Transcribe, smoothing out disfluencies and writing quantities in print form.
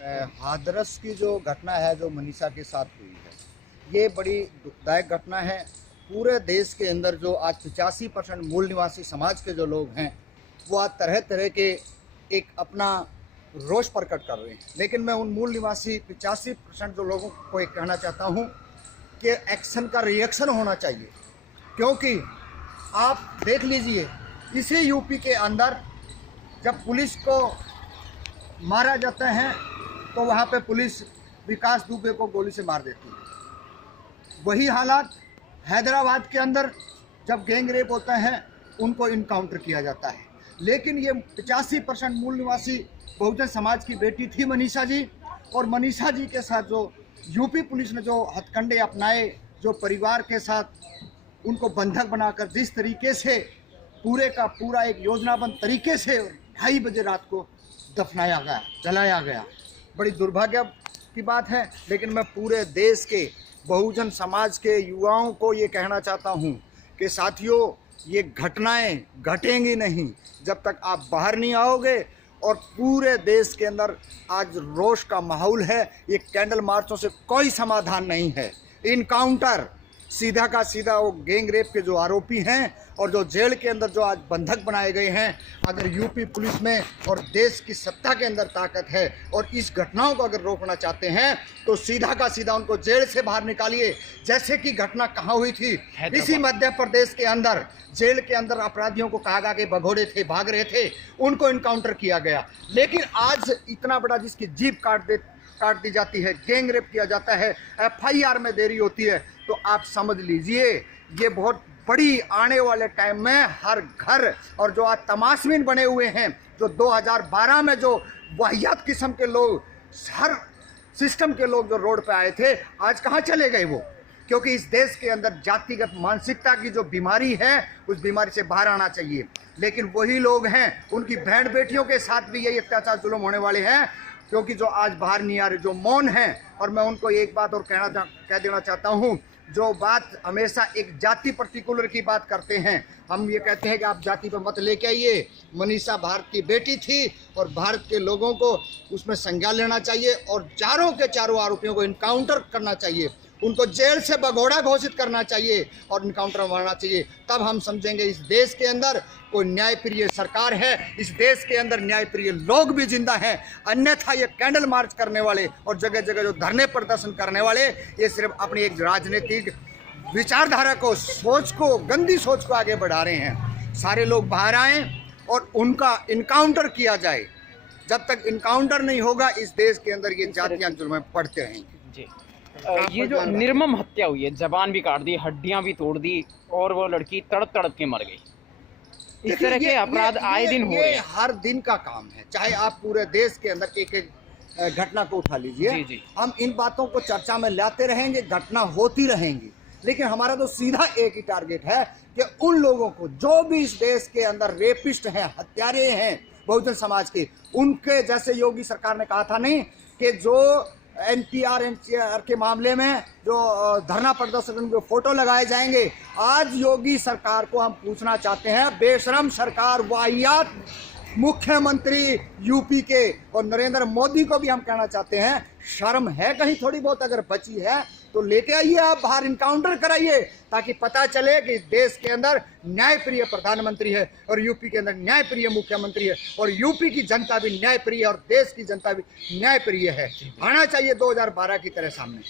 हाथरस की जो घटना है जो मनीषा के साथ हुई है, ये बड़ी दुखदायक घटना है। पूरे देश के अंदर जो आज 85% मूल निवासी समाज के जो लोग हैं वो आज तरह तरह के एक अपना रोष प्रकट कर रहे हैं। लेकिन मैं उन मूल निवासी 85% जो लोगों को एक कहना चाहता हूँ कि एक्शन का रिएक्शन होना चाहिए। क्योंकि आप देख लीजिए, इसी यूपी के अंदर जब पुलिस को मारा जाता है तो वहाँ पे पुलिस विकास दुबे को गोली से मार देती है। वही हालात हैदराबाद के अंदर जब गैंग रेप होता है उनको इनकाउंटर किया जाता है। लेकिन ये 85% मूल निवासी बहुजन समाज की बेटी थी मनीषा जी, और मनीषा जी के साथ जो यूपी पुलिस ने जो हथकंडे अपनाए, जो परिवार के साथ उनको बंधक बनाकर जिस तरीके से पूरे का पूरा एक योजनाबद्ध तरीके से 2:30 बजे रात को दफनाया गया, जलाया गया, बड़ी दुर्भाग्य की बात है। लेकिन मैं पूरे देश के बहुजन समाज के युवाओं को ये कहना चाहता हूँ कि साथियों, ये घटनाएं घटेंगी नहीं जब तक आप बाहर नहीं आओगे। और पूरे देश के अंदर आज रोष का माहौल है। ये कैंडल मार्चों से कोई समाधान नहीं है। इनकाउंटर सीधा का सीधा वो गैंग रेप के जो आरोपी हैं और जो जेल के अंदर जो आज बंधक बनाए गए हैं, अगर यूपी पुलिस में और देश की सत्ता के अंदर ताकत है और इस घटनाओं को अगर रोकना चाहते हैं तो सीधा का सीधा उनको जेल से बाहर निकालिए। जैसे कि घटना कहाँ हुई थी, इसी मध्य प्रदेश के अंदर जेल के अंदर अपराधियों को कहा गया कि भगोड़े थे, भाग रहे थे, उनको इनकाउंटर किया गया। लेकिन आज इतना बड़ा जिसकी जीभ काट दी जाती है, गैंग रेप किया जाता है, FIR में देरी होती है, तो आप समझ लीजिए ये बहुत बड़ी आने वाले टाइम में हर घर और जो आज तमाशबीन बने हुए हैं, जो 2012 में जो वाहियात किस्म के लोग, हर सिस्टम के लोग जो रोड पे आए थे, आज कहाँ चले गए वो? क्योंकि इस देश के अंदर जातिगत मानसिकता की जो बीमारी है, उस बीमारी से बाहर आना चाहिए। लेकिन वही लोग हैं, उनकी बहन बेटियों के साथ भी यही अत्याचार जुल्म होने वाले हैं, क्योंकि जो आज बाहर नहीं आ रहे, जो मौन हैं। और मैं उनको एक बात और कह देना चाहता हूँ, जो बात हमेशा एक जाति पर्टिकुलर की बात करते हैं, हम ये कहते हैं कि आप जाति पर मत लेके आइए। मनीषा भारत की बेटी थी और भारत के लोगों को उसमें संज्ञान लेना चाहिए और चारों के चारों आरोपियों को इनकाउंटर करना चाहिए, उनको जेल से भगोड़ा घोषित करना चाहिए और इनकाउंटर मारना चाहिए। तब हम समझेंगे इस देश के अंदर कोई न्यायप्रिय सरकार है, इस देश के अंदर न्यायप्रिय लोग भी जिंदा हैं। अन्यथा ये कैंडल मार्च करने वाले और जगह जगह जो धरने प्रदर्शन करने वाले, ये सिर्फ अपनी एक राजनीतिक विचारधारा को, सोच को, गंदी सोच को आगे बढ़ा रहे हैं। सारे लोग बाहर आएँ और उनका इनकाउंटर किया जाए। जब तक इनकाउंटर नहीं होगा, इस देश के अंदर ये जातियाँ जुल्म बढ़ते रहेंगे। जी, ये जो निर्मम हत्या हुई है, जबान भी काट दी, हड्डियां भी तोड़ दी और वो लड़की तड़प तड़प के मर गई। इस तरह के अपराध आए दिन हो रहे हैं। हर दिन का काम है। चाहे आप पूरे देश के अंदर एक एक घटना को उठा लीजिए, जी जी। हम इन बातों को चर्चा में लाते रहेंगे, घटना होती रहेंगी। लेकिन हमारा तो सीधा एक ही टारगेट है कि उन लोगों को जो भी इस देश के अंदर रेपिस्ट हैं, हत्यारे हैं बहुजन समाज के, उनके जैसे योगी सरकार ने कहा था नहीं कि जो NPR के मामले में जो धरना प्रदर्शन के फोटो लगाए जाएंगे। आज योगी सरकार को हम पूछना चाहते हैं, बेशरम सरकार, वाहियात मुख्यमंत्री यूपी के, और नरेंद्र मोदी को भी हम कहना चाहते हैं, शर्म है कहीं थोड़ी बहुत अगर बची है तो लेके आइए, आप बाहर इनकाउंटर कराइए, ताकि पता चले कि देश के अंदर न्यायप्रिय प्रधानमंत्री है और यूपी के अंदर न्यायप्रिय मुख्यमंत्री है और यूपी की जनता भी न्यायप्रिय और देश की जनता भी न्यायप्रिय है। आना चाहिए 2012 की तरह सामने।